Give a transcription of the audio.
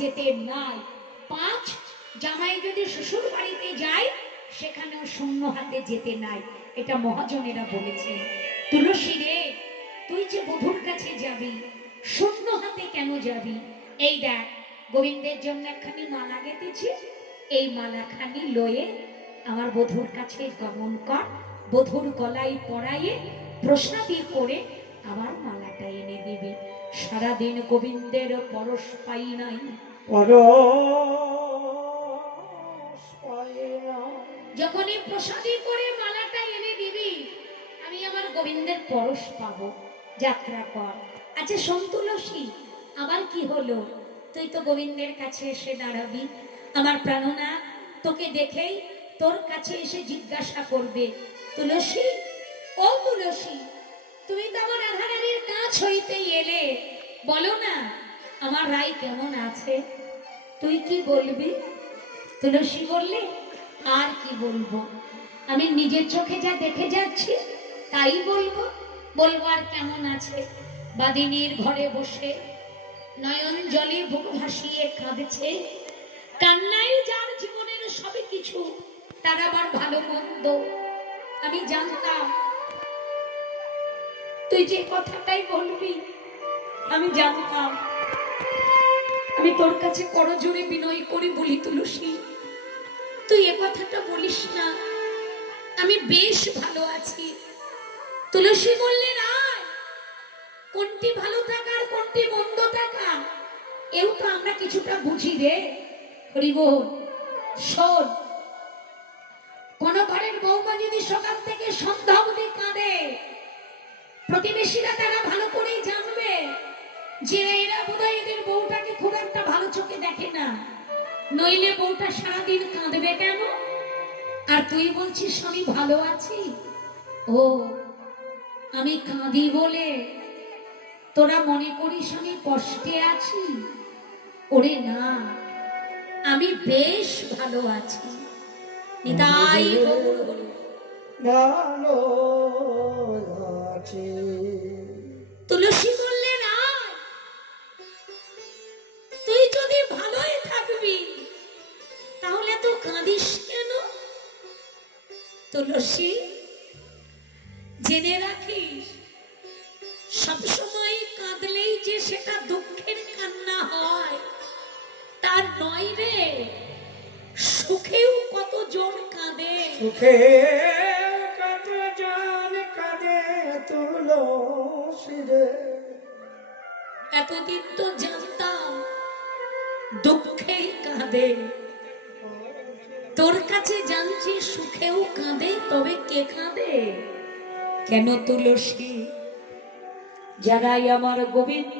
যেতে নাই। 5 জামাই যদি শ্বশুর বাড়িতে যায় সেখানেও শূন্য হাতে যেতে নাই। এটা মহাজনেরা বলেছেন। তুলসী রে, তুই যে বধূর কাছে যাবি শূন্য হাতে কেন যাবি? এই দেখ, গোবিন্দের জন্য একখানি মালা গেঁথেছি, এই মালাখানি লয়ে আমার বধূর কাছে গমন কর। বধূর গলায় পরাইয়ে প্রসাদী করে আমার মালাটা এনে দিবি। সারাদিন গোবিন্দের পরশ পাই নাই, যখন এই প্রসাদী করে মালাটা এনে দিবি আমি আমার গোবিন্দের পরশ পাবো। যাত্রা কর। আচ্ছা শোন তুলসী, আবার কি হলো? তুই তো গোবিন্দের কাছে এসে দাঁড়াবি, আমার প্রাণনাথ তোকে দেখেই তোর কাছে এসে জিজ্ঞাসা করবে, তুলসী, ও তুলসী, তুমি তো আমার রাধারানীর কাছ হইতে এলে, বলো না আমার রাই কেমন আছে? তুই কি বলবি? তুলসী বললে, আর কি বলবো, আমি নিজের চোখে যা দেখে যাচ্ছি তাই বলবো। বলবো আর কেমন আছে? বাদিনীর ঘরে বসে নয়ন জলে বুক ভাসিয়ে কাঁদছে। কান্নাই যার জীবনের সবই কিছু, তার আবার ভালো মন্দ। আমি জানতাম তুই যে কথাটাই বলবি, আমি জানতাম। আমি তোর কাছে করজোড়ে বিনয় করে বলি, তুলসী, তুই এ কথাটা বলিস না, আমি বেশ ভালো আছি। তুলসী বললেন, আর কোনটি ভালো থাকা আর কোনটি মন্দ থাকা এও তো আমরা কিছুটা বুঝি রে। হরিবোল। শোন, কোন ঘরের বৌমা যদি সকাল থেকে সন্ধ্যা অবধি কাঁদে, প্রতিবেশীরা তারা ভালো করেই জানবে যে এরা বোধহয় এদের বউটাকে খুব একটা ভালো চোখে দেখে না, নইলে বউটা সারাদিন কাঁদবে কেন? আর তুই বলছিস আমি ভালো আছি। ও, আমি কাঁদি বলে তোরা মনে করিস আমি কষ্টে আছি? ওরে না, আমি বেশ ভালো আছি। নিতাই ভালো আছি। তুলসী বললেন, আয়, তুই যদি ভালোই থাকবি তাহলে তো কাঁদিস কেন? তুলসী, জেনে রাখিস সবসময় কাঁদলেই যে সেটা দুঃখের কান্না হয় তার নয় রে। সুখেও কতজন কাঁদে, সুখে কতজন কাঁদে তুলসী রে। এতদিন তো জানতাম দুঃখেই কাঁদে, তোর কাছে জানছি সুখেও কাঁদে। তবে কে কাঁদে? কেন তুলসী? যারাই আমার গোবিন্দ